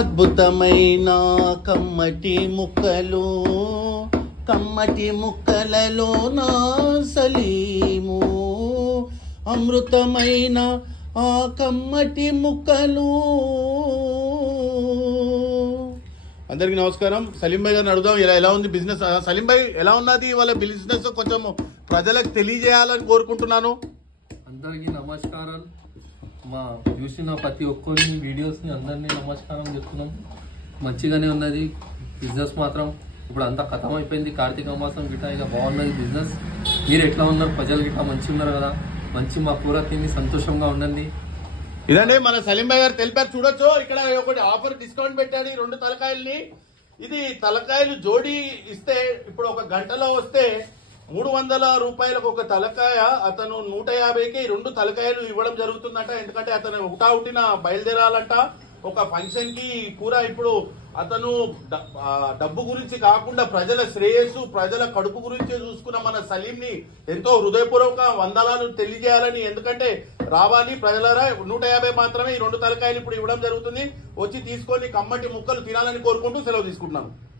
అద్భుతమైన కమ్మటి ముక్కలలో నా సలీము, అమృతమైన ఆ కమ్మటి ముక్కలు. అందరికీ నమస్కారం. సలీం భాయ్ గారిని అడుగుదాం, ఎలా ఉంది బిజినెస్? సలీం భాయ్, ఎలా ఉన్నది వాళ్ళ బిజినెస్? కొంచెం ప్రజలకు తెలియజేయాలని కోరుకుంటున్నాను. అందరికీ నమస్కారాలు. మా చూసిన ప్రతి ఒక్కరిని వీడియోస్ని అందరినీ నమస్కారం చెప్తున్నాం. మంచిగానే ఉన్నది బిజినెస్ మాత్రం. ఇప్పుడు అంతా ఖతం అయిపోయింది. కార్తీక మాసం గిట్ట ఇక బాగున్నది బిజినెస్. మీరు ఎట్లా ఉన్నారు? ప్రజలు గిట్ట మంచిగా ఉన్నారు కదా? మంచి మా కూర తిని సంతోషంగా ఉండండి. ఇదండి మన సలీం భాయ్ గారు తెలిపారు. చూడొచ్చు, ఇక్కడ ఒకటి ఆఫర్ డిస్కౌంట్ పెట్టాడు ఈ 2 తలకాయల్ని. ఇది తలకాయలు జోడీ ఇస్తే ఇప్పుడు ఒక గంటలో వస్తే 300 రూపాయలకు ఒక తలకాయ, అతను 150కి 2 తలకాయలు ఇవ్వడం జరుగుతుందంట. ఎందుకంటే అతను హుటాహుటిన బయలుదేరాలంట ఒక ఫంక్షన్ కి. కూర ఇప్పుడు అతను డబ్బు గురించి కాకుండా ప్రజల శ్రేయస్సు, ప్రజల కడుపు గురించి చూసుకున్న మన సలీం ని ఎంతో హృదయపూర్వక వందనాలు తెలియజేయాలని. ఎందుకంటే రావాలి ప్రజలరా, 150 మాత్రమే ఈ 2 తలకాయలు ఇప్పుడు ఇవ్వడం జరుగుతుంది. వచ్చి తీసుకొని కమ్మటి ముక్కలు తినాలని కోరుకుంటూ సెలవు తీసుకుంటున్నాను.